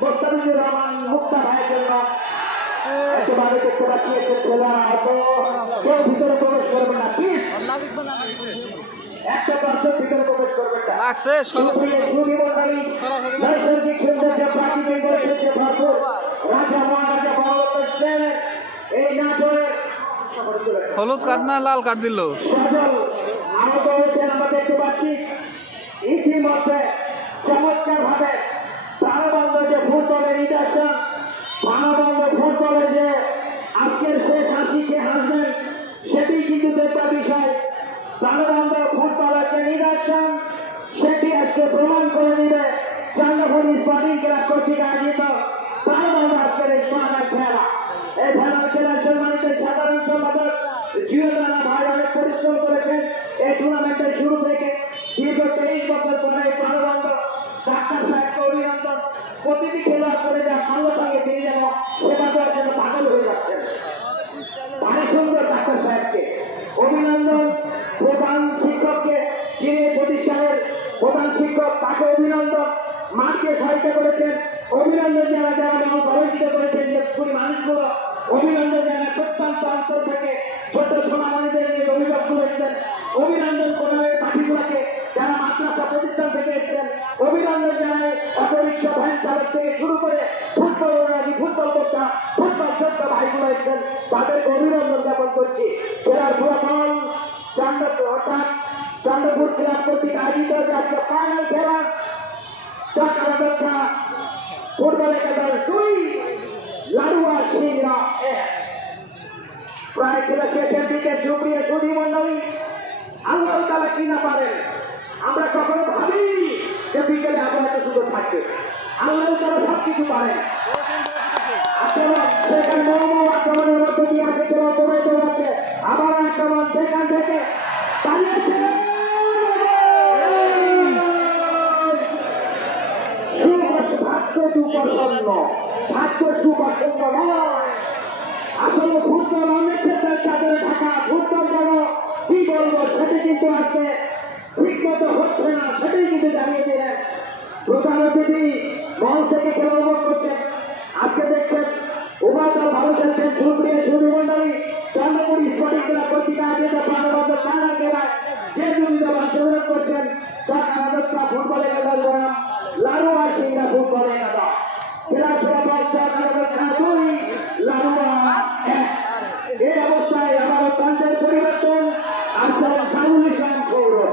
মোস্তাফিজুর রহমান মুক্তা ভাইয়ের জন্য একেবারে দেখতে পাচ্ছি একটু খেলা হতো কেউ ভিতরে প্রবেশ করবে না, প্লিজ একটা দর্শক ভিতরে প্রবেশ করবে না। লাগছে নৈসর্গিক সৌন্দর্য প্রাকৃতিক বৈশিষ্ট্যে ভরপুর রাজা মহারাজা বঙ্গবন্ধু এই নাটকের হলুদ কার্ড না লাল কার্ড দিল সজল আহত হয়েছেন আমরা দেখতে পাচ্ছি। ইতিমধ্যে চমৎকার ভাবে প্রাণবন্ধ যে ফুটবলের নিদর্শন, প্রাণবন্ধ ফুটবলে যে আজকের শেষ হাসিকে হাসবেন সেটি কিন্তু দেখবার বিষয়। প্রাণবন্ধ ফুটবলের যে নিদর্শন সেটি আজকে প্রমাণ করে দিবে চন্দ্রপুর স্পোর্টিং ক্লাব কর্তৃক আয়োজিত প্রাণবন্ধ আজকের এই ফাইনাল খেলা। এই ফাইনাল খেলার সম্মানিত সাধারণ সম্পাদক জিওদানা ভাই অনেক পরিশ্রম করেছেন এই টুর্নামেন্টের শুরু থেকে দীর্ঘ 23 বছর পরে এই প্রাণবন্ধ ডাক্তার সাহেবকে অভিনন্দন। প্রতিটি খেলোয়াড় করে যাওয়ার সঙ্গে সঙ্গে তিনি যেন সেবা দেওয়ার জন্য পাগল হয়ে যাচ্ছেন। ভারী সুন্দর ডাক্তার সাহেবকে অভিনন্দন। প্রধান শিক্ষককে যিনি প্রতিষ্ঠানের প্রধান শিক্ষক তাকে অভিনন্দন। মাকে সহায়তা করেছেন অভিনন্দন যারা যারা মানুষ অবস্থিত করেছেন যে পুরী মানুষগুলো অভিনন্দন জানায় প্রত্যন্ত অঞ্চল থেকে ছোট সোনামণিদের নিয়ে অভিভাবকগুলো এসেছেন। অভিনন্দন কোনারের পাখিগুলোকে যারা মাদ্রাসা প্রতিষ্ঠান থেকে এসেছেন। অভিনন্দন জানায় অটোরিক্সা ভ্যান চালক থেকে শুরু করে ফুটবল অনুরাগী ফুটবল কর্তা ফুটবল যোদ্ধা ভাইগুলো এসেছেন, তাদেরকে অভিনন্দন জ্ঞাপন করছি। খেলার ফলাফল চন্দ্রপুর ক্লাব কর্তৃক আয়োজিত আজকে ফাইনাল খেলা চক্রাধ্যক্ষা ফুটবল একাদশ 2 লাড়ুয়া সিংরা 1। প্রায় খেলা শেষের দিকে সুপ্রিয় সুধী মন্ডলী আল্লাহ তাআলা কি না পারেন আমরা কখনো ভাবিনি যে বিকেলে আবার এত সুযোগ থাকবে। আল্লাহ তাআলা সবকিছু পারেন। সেখানে মোহাম্মদ আক্রমণের মধ্যে দিয়ে আসে খেলা প্রবাহিত হচ্ছে, আবার আক্রমণ সেখান থেকে পালিয়েছে ভাগ্য সুপ্রসন্ন নয়। আসলে ফুটবল অনেক ক্ষেত্রে চাদরে ঢাকা ফুটবল যেন কি বলবো সেটি কিন্তু আজকে ঠিক মতো হচ্ছে না, সেটাই কিন্তু জানিয়ে দিলেন প্রধান অতিথি মঞ্চ থেকে খেলা উপভোগ করছেন। আজকে দেখছেন উভয় দল ভালো খেলছেন। সুপ্রিয় সুধী মন্ডলী চন্দ্রপুর স্পোর্টিং ক্লাব কর্তৃক আয়োজিত প্রাণবন্ধ ফাইনাল খেলায় যে দুই দল অংশগ্রহণ করছেন চক্রাধ্যক্ষা ফুটবল একাদশ বনাম লাড়ুয়া সিংরা ফুটবল একাদশ। খেলার ফলাফল চক্রাধ্যক্ষা 2 লাড়ুয়া 1। এই অবস্থায় আবারও প্রান্তের পরিবর্তন আসছেন সাইদুল ইসলাম সৌরভ।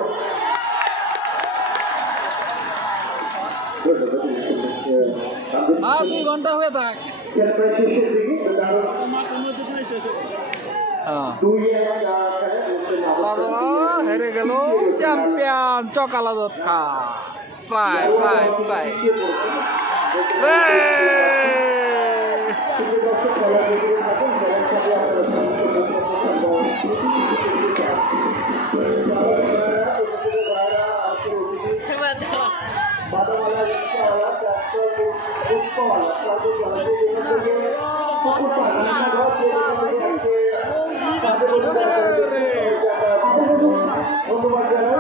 আর 2 ঘন্টা হয়ে থাক খেলা প্রায় শেষের দিকে হেরে গেল চ্যাম্পিয়ন চকালাদক্ষা প্রায় প্রায় প্রায় বাদামালা ধন্যবাদ জানাই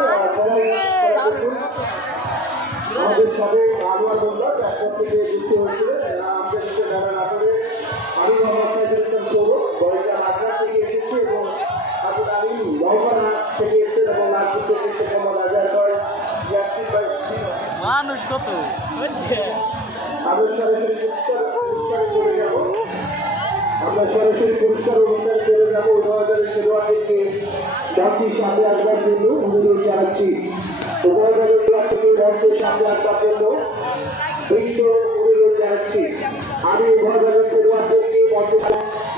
আমাদের সাথে আনোয়ার মোল্লা তারপর থেকে যুক্ত হয়েছিল আমাদের সাথে যারা নাটোরে আমি বড়িয়া আগ্রা থেকে এসেছে এবং আবুল আলী লহপাড়া থেকে এসেছেন এবং নাগপুর থেকে এসে মোহাম্মদ আজহার ভাই ইয়াসিন ভাই মানুষ কত আমরা সরাসরি পুরস্কারে চলে যাব আমরা সরাসরি পুরস্কার অনুষ্ঠানে চলে যাবো 2000 খেলোয়াড়দেরকে জাতির সামনে আসবার জন্য অনুরোধ জানাচ্ছি 2000 খেলোয়াড় থেকে রাজ্যের সামনে আসবার জন্য বিনীত অনুরোধ জানাচ্ছি আমি 2000 খেলোয়াড়দেরকে মঞ্চে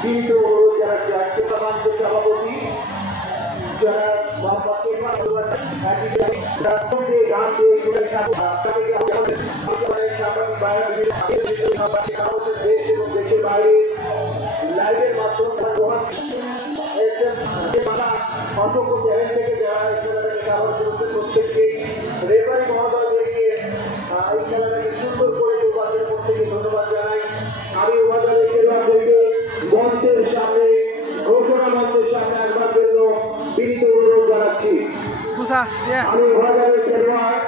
বিনীত অনুরোধ জানাচ্ছি আজকে আমাদের সভাপতি যারা মোহাম্মদ ইরফান গান দিয়ে দেশ এবং দেশের বাইরে লাইভের মাধ্যমে অসংখ্য চ্যানেল থেকে যারা এই খেলাটাকে কাভার করছে প্রত্যেককে রেফারি মহোদয়দেরকে এই খেলাটাকে সুন্দর করে উপাদের প্রত্যেকে ধন্যবাদ জানাই আমি উপাদের খেলোয়াড়দেরকে মঞ্চের সামনে ঘোষণা মঞ্চের সামনে আসবার জন্য বিনীত অনুরোধ জানাচ্ছি আমি উপাদের খেলোয়াড়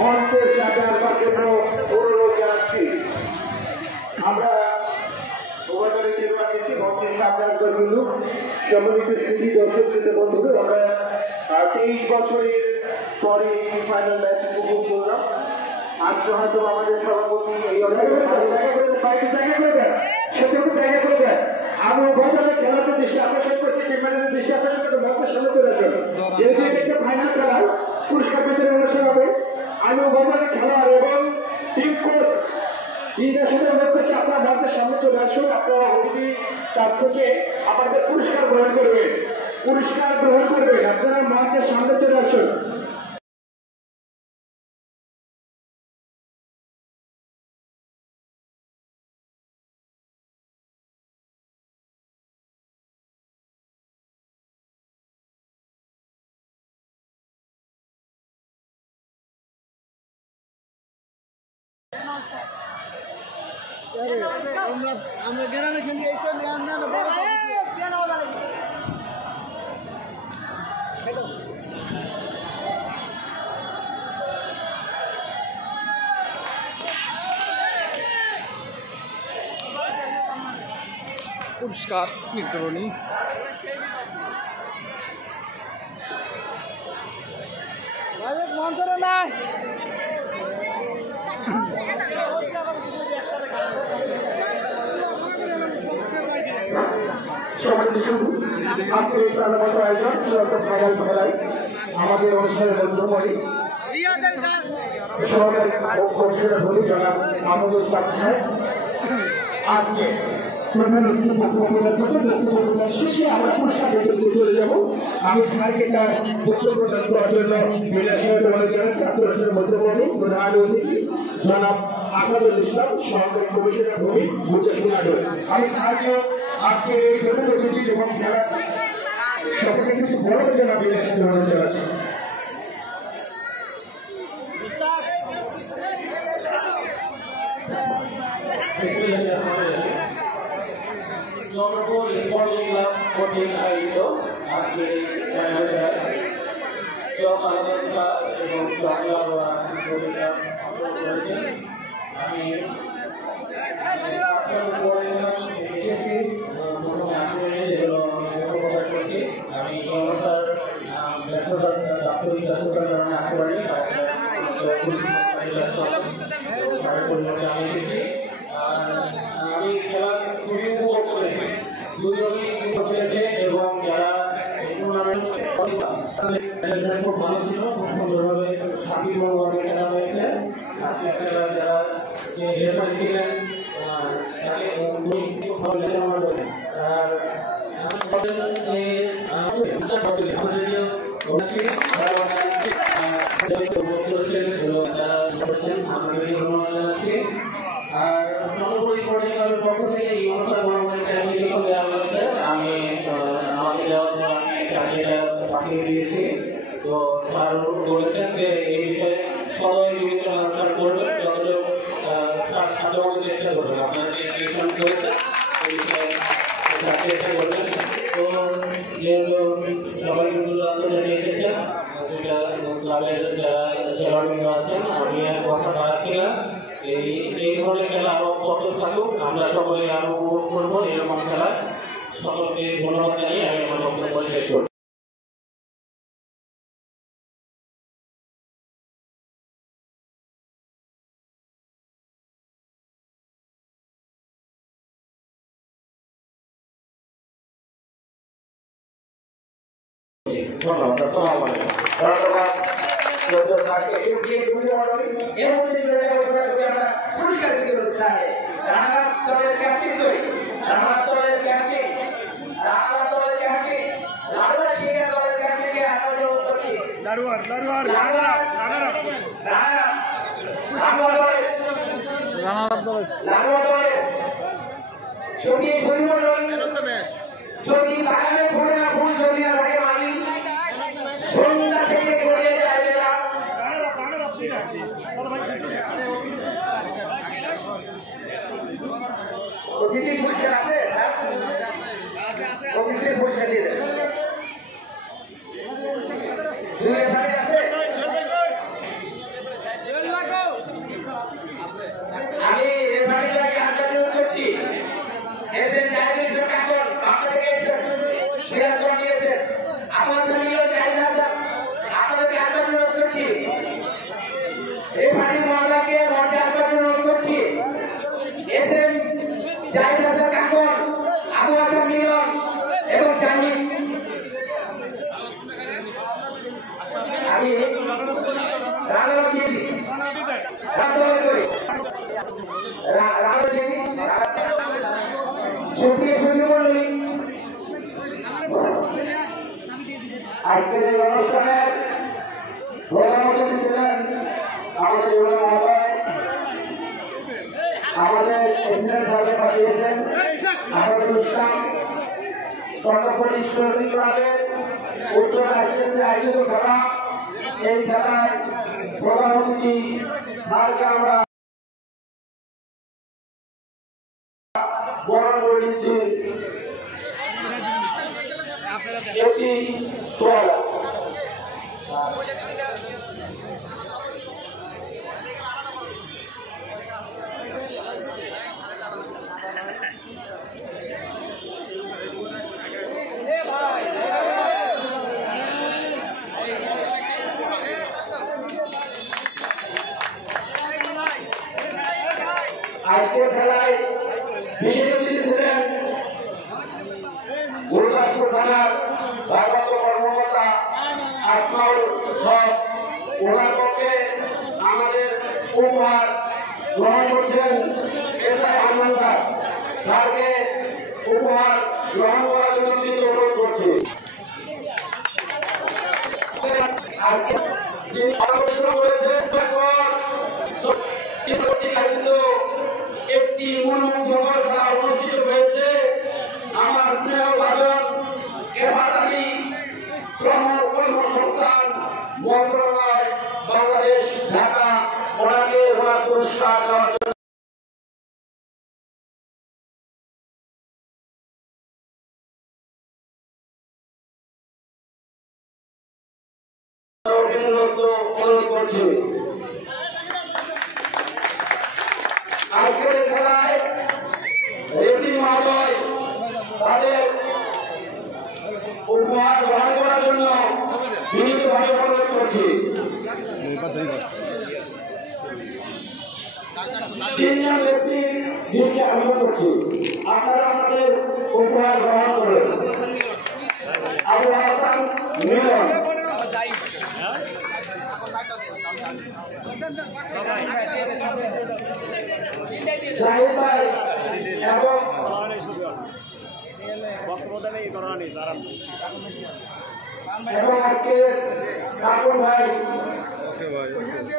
মঞ্চের সামনে আসবার জন্য অনুরোধ জানাচ্ছি আমরা উপাদের খেলোয়াড়দেরকে মঞ্চের সামনে আসবার জন্য সম্মানিত সুধী দর্শক বন্ধুদের আমরা 23 বছরের পরে ফাইনাল ম্যাচ উপভোগ করলাম আজকে হয়তো আমাদের সভাপতি এই আমি বছরের খেলাতে দৃষ্টি আকর্ষণ করছি টিমের দৃষ্টি আকর্ষণ করে মঞ্চের সামনে চলে আসবেন যেহেতু এটা ফাইনাল খেলা পুরস্কার বিতরণ অনুষ্ঠান হবে আমি বছরের খেলোয়াড় এবং টিম কোচ আপনার মঞ্চের সামনে চলে আসুন আপনারা অতিথি কাছ থেকে আমাদের পুরস্কার গ্রহণ করবেন আপনারা মঞ্চের সামনে চলে আসুন আমরা গ্রামে খেলি পুরস্কার বিতরণী মঞ্চরে নাই আমাদের অনুষ্ঠানের মধ্যমণি সহকারী বলি জনাব মাহমুদ সাহেব আজকে প্রধান শেষে আমরা পুরস্কার বিতরণে চলে যাব আমি স্যারকে তার বক্তব্য প্রদান করার জন্য মিলাসিনের জানাচ্ছি আপনার মধ্যমণি প্রধান অতিথি জনাব আসাদুল ইসলাম সহকারী কমিশনার ভূমি মুজাহিদুল আমি স্যারকে আজকে এই প্রধান অতিথি এবং খেলা সকলে কিছু বড় জনাব মিলাসিনের জানাচ্ছি নম্বর স্পোর্টিং ক্লাব কোচিং আয়োজিত আজকে চক আলাদা এবং বাংলা কবিতা করেছেন আমি এসেছি করছি আমি এই অবস্থার ব্যস্ততা দাপ্তরিক ব্যস্ততার কারণে আসতে পারিনি আমি এসেছি আমি খেলা খুবই উপভোগ করেছি দুজনই খেলেছে এবং যারা টুর্নামেন্ট খুব ভালো ছিল খুব সুন্দরভাবে শান্তিপূর্ণভাবে খেলা হয়েছে আজকে খেলা যারা যে রেফারি ছিলেন তাকে খুব ভালো লেগে আমার আর আর সর্বোপরি পরিবারের পক্ষ থেকে এই অনুষ্ঠান আমি আমাকে দেওয়ার জন্য আমি পাঠিয়ে দিয়েছি তো স্যার বলেছেন যে এই বিষয়ে সবাই বিভিন্ন অনুষ্ঠান করবেন যতটুকু সাহায্য করার চেষ্টা করবেন আপনার যে করেছেন এই বিষয়ে চেষ্টা করবেন। তো যেহেতু সবাই কিন্তু জানিয়ে এসেছেন, সেটা ক্লাবের যারা চেয়ারম্যান আছেন, আমি আর কথা বাড়াচ্ছি না। এই ধরনের খেলা আরো কত থাকুক, আমরা সকলে আরো উপভোগ করবো এরকম খেলা। সকলকে ধন্যবাদ জানিয়ে আমি আমার বক্তব্য শেষ করছি। ধন্যবাদ। আসসালামু আলাইকুম। এর মধ্যে চলে যাবো সরাসরি আমরা পুরস্কার বিতরণ স্থানে। রানাঘাট দলের ক্যাপ্টেন লালুয়া সিংহের দলের ক্যাপ্টেনকে অনুরোধ করছি। লালুয়া দলের যদি বাগানে ফুলে না ফুল যদি না থাকে মালি সন্ধ্যা থেকে গড়িয়ে যায় জেলা। অতিথি পুরস্কার আছে, অতিথি পুরস্কার দিয়ে দেন। দুই এখানে আছে, আমি এখানে আন্দোলন করছি। এসেন জাহিদ কাকন বাংলা থেকে এসেছেন, সিরাজগঞ্জ নিয়েছেন। আপনার সঙ্গে জাহিদ হাসান, আপনাদেরকে আন্দোলন করছি। রেফারি মহোদয়কে মঞ্চে আসবার জন্য অনুরোধ করছি। এসেন জাহিদ হাসান কাকন, আবু হাসান মিলন এবং জাহিদ। আমি রানাঘাট দিয়ে আন্দোলন করি। রানাঘাট দিয়ে আজকের এই অনুষ্ঠানের প্রধান অতিথি ছিলেন আমাদের যুবক মহোদয়, আমাদের প্রেসিডেন্ট সাহেব পাঠিয়েছেন আসাদুল ইসলাম। চন্দ্রপুর স্পোর্টিং ক্লাবের উত্তর আয়োজিত খেলা, এই খেলার প্রধান অতিথি স্যারকে আমরা বরণ করে দিচ্ছি। এটি তোয়ালা আজকের খেলায় বিশেষ অতিথি ছিলেন গুরুদাসপুর থানার ভারপ্রাপ্ত কর্মকর্তা আসমাউল হক। ওনার পক্ষে আমাদের উপহার গ্রহণ করছেন এসআই আনন্দ স্যার। স্যারকে উপহার গ্রহণ করার জন্য অনুরোধ করছি। আজকে যিনি পরিশ্রম করেছেন একটি মনোমুগ্ধকর খেলা অনুষ্ঠিত হয়েছে। আমার স্নেহ ভাজন এফআরআই শ্রম কর্মসংস্থান মন্ত্রণালয় বাংলাদেশ ঢাকা ওনাকে ওনার পুরস্কার দেওয়ার জন্য অনুরোধ করছি। আজকের খেলায় রেফারি মহোদয় তাদের উপহার গ্রহণ করার জন্য বিনীতভাবে অনুরোধ করছি। তিনজন ব্যক্তির দৃষ্টি আকর্ষণ করছি, আপনারা আমাদের উপহার গ্রহণ করেন। আবু হাসান মিলন, জাহিদ ভাই এবং আজকে কাকুর ভাই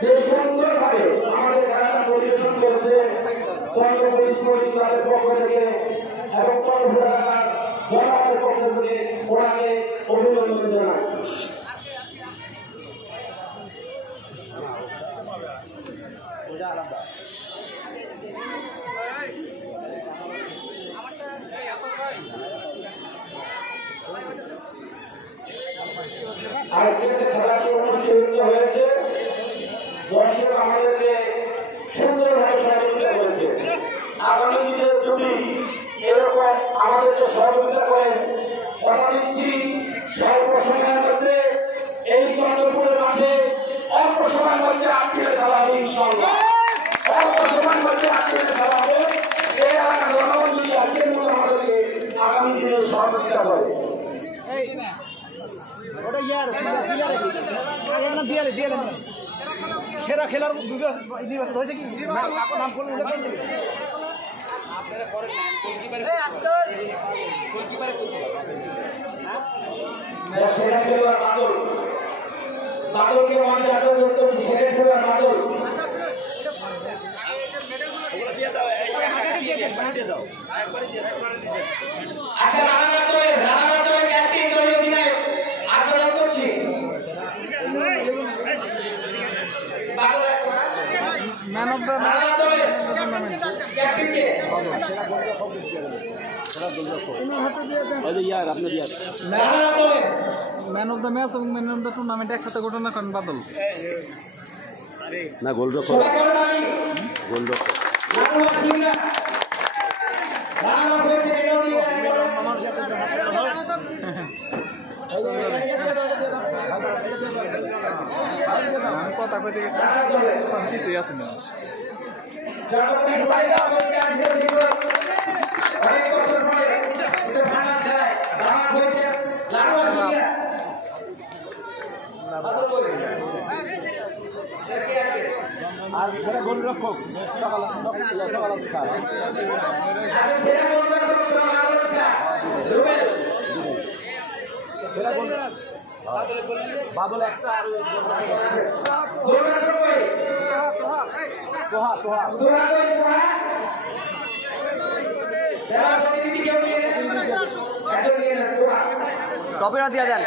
যে সুন্দরভাবে আমাদের খেলাটা পরিবেশন করেছে চন্দ্রপুর স্পোর্টিং ক্লাবের পক্ষ থেকে এবং চন্দ্রপুর এলাকার জনগণের পক্ষ থেকে ওনাকে অভিনন্দন জানাই। আলাদা আজকে একটা খেলাটি অনুষ্ঠিত হয়েছে, দর্শক আমাদেরকে সুন্দরভাবে সহযোগিতা করেছে। আগামী দিনে যদি এরকম আমাদেরকে সহযোগিতা করেন, কথা দিচ্ছি স্বল্প সময়ের মধ্যে এই চন্দ্রপুরের মাঠে অল্প সময়ের মধ্যে আত্মীয় খেলা হবে ইনশাআল্লাহ। অল্প সময়ের মধ্যে আত্মীয় খেলা হবে। এই এলাকার জনগণ যদি আজকের মতো আমাদেরকে আগামী দিনে সহযোগিতা করে। সেরা খেলার নির্বাচন হয়েছে কি নাম করলে সেকেন্ড খেলোয়াড় বাদল, বাদলকে মাঠে আটক করছি। সেকেন্ড খেলোয়াড় বাদল, আচ্ছা রানাঘাটে ক্যাপ্টেন দলীয় অধিনায়ক আটক করছি। ম্যান অফ দ্য ক্যাপ্টেনকে ম্যান অফ দ্য ম্যাচ এবং ম্যান অফ দ্য টুর্নামেন্ট একসাথে ঘটনা করেন বাদল। না গোলরক্ষক গোলরক্ষক আমি কথা কইতে গেছি কিছুই আছে না। আর সেরা গোলরক্ষক বাদল একটা আর টপিটা দিয়ে দেন।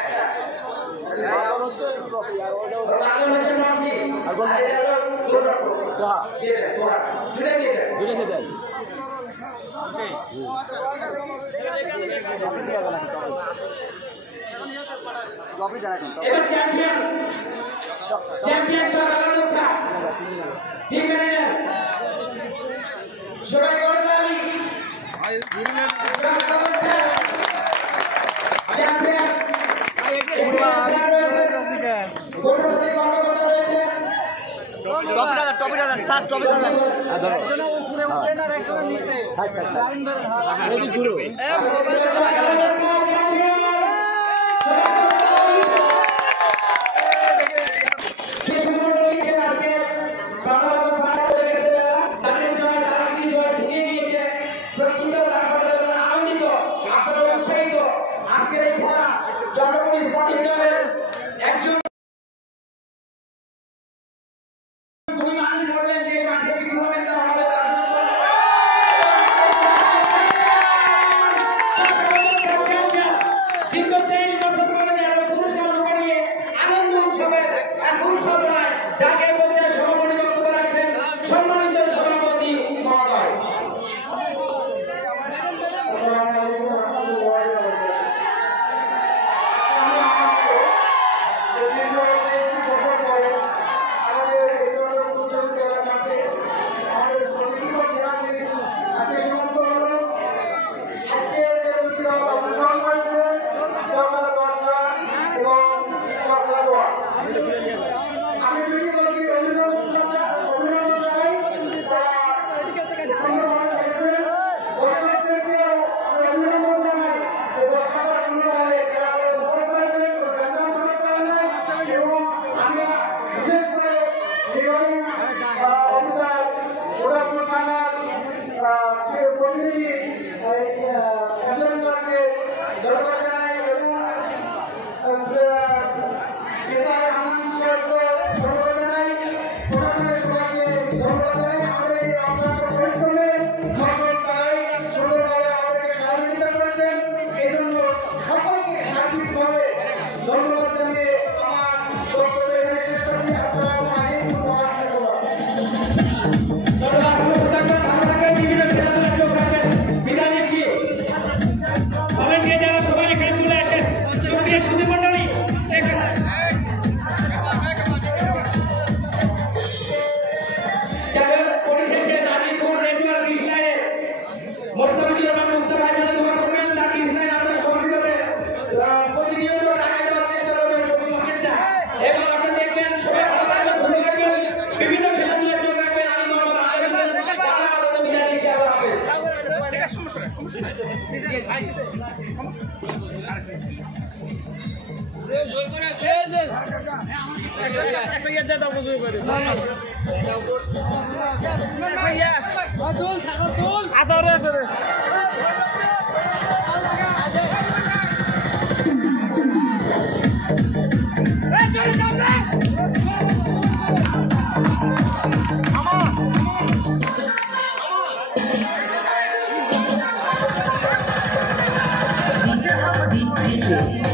এবার চ্যাম্পিয়ন চ্যাম্পিয়ন চকালাদুকা টিম ম্যানেজার সবাই করতে আলী চ্যাম্পিয়ন গোটাতে কর্মকর্তা রয়েছে। টপিটা দেন স্যার, টপিটা দেন। আজকের এই খেলা জনগণ স্পোর্টিং ক্লাবের একজন দুই মানুষ বললেন যে মাঠে কি টুর্নামেন্ট হবে, তার জন্য DJ